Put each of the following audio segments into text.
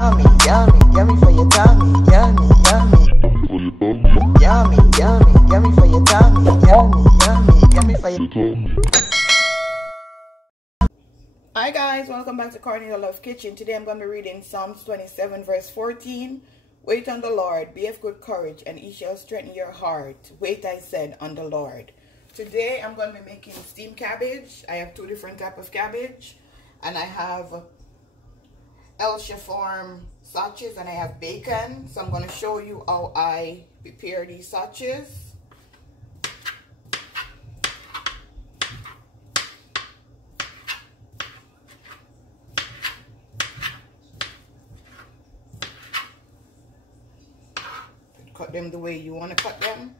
Yummy, yummy, yummy for your tummy. Yummy, yummy. Yummy, yummy, yummy for your tummy. Yummy, yummy, yummy for your tummy. Hi guys, welcome back to Cornelialove Kitchen. Today I'm going to be reading Psalms 27 verse 14. Wait on the Lord, be of good courage, and he shall strengthen your heart. Wait, I said, on the Lord. Today I'm going to be making steamed cabbage. I have two different types of cabbage. And I have Form sausages and I have bacon. So I'm going to show you how I prepare these sausages. Cut them the way you want to cut them.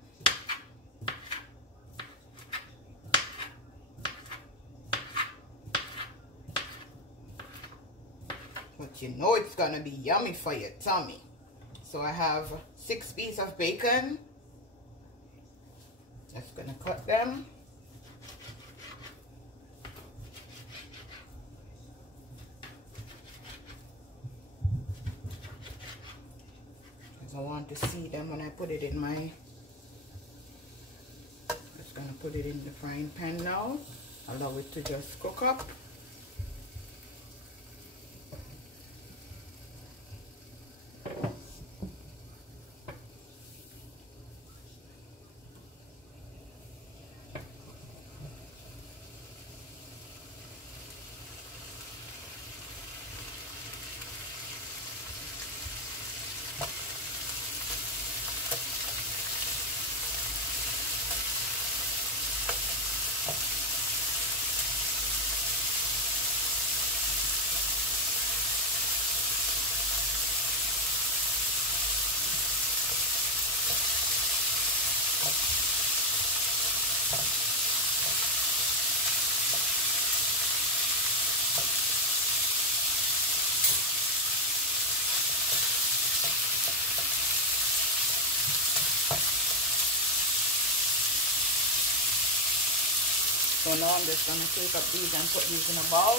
But you know it's gonna be yummy for your tummy. So I have 6 pieces of bacon. Just gonna cut them. Because I want to see them when I put it in my... Just gonna put it in the frying pan now. Allow it to just cook up. So now I'm just going to take up these and put these in a bowl.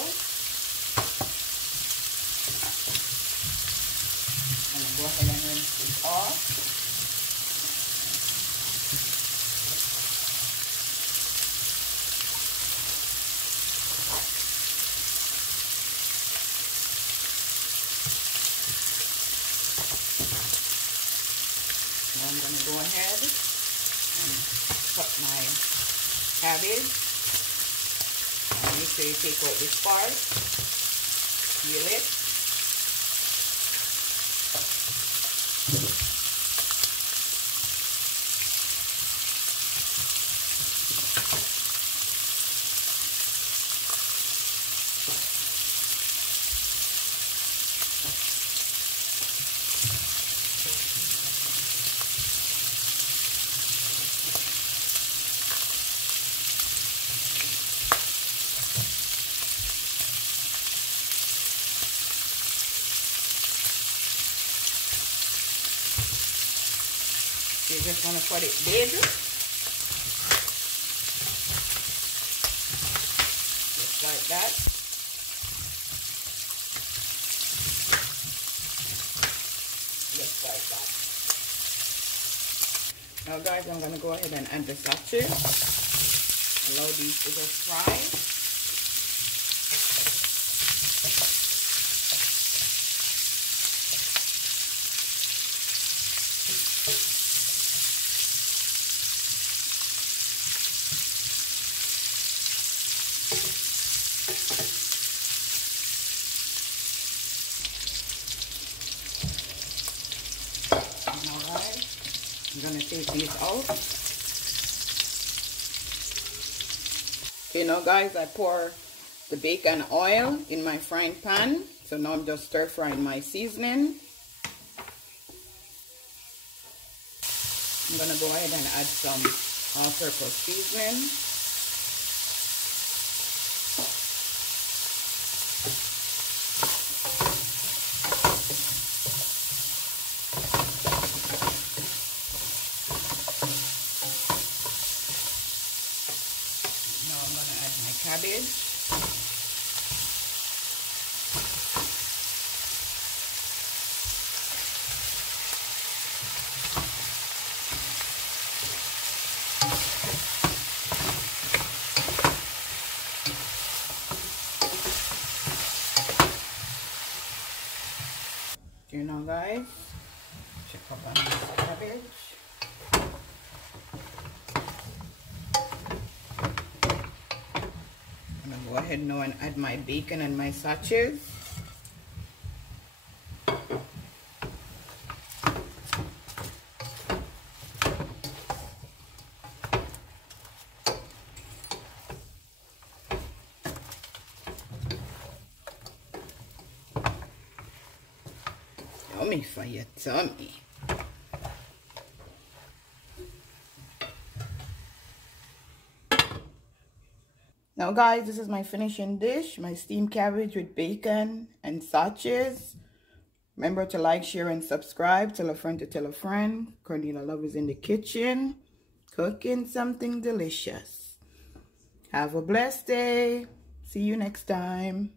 And go ahead and rinse this off. Now I'm going to go ahead and cut my cabbage. Make sure you take out this part, peel it. You just want to put it big, just like that. Just like that. Now guys, I'm going to go ahead and add the sachet. Allow these to just fry. I'm going to take these out. Okay, now guys, I pour the bacon oil in my frying pan. So now I'm just stir frying my seasoning. I'm going to go ahead and add some all-purpose seasoning. Cabbage. You know, guys. Check up on this cabbage. I'm gonna go ahead now and add my bacon and my sausages. Yummy for your tummy. Now guys, this is my finishing dish, my steamed cabbage with bacon and sausages. Remember to like, share, and subscribe. Tell a friend to tell a friend. Cornelialove is in the kitchen, cooking something delicious. Have a blessed day. See you next time.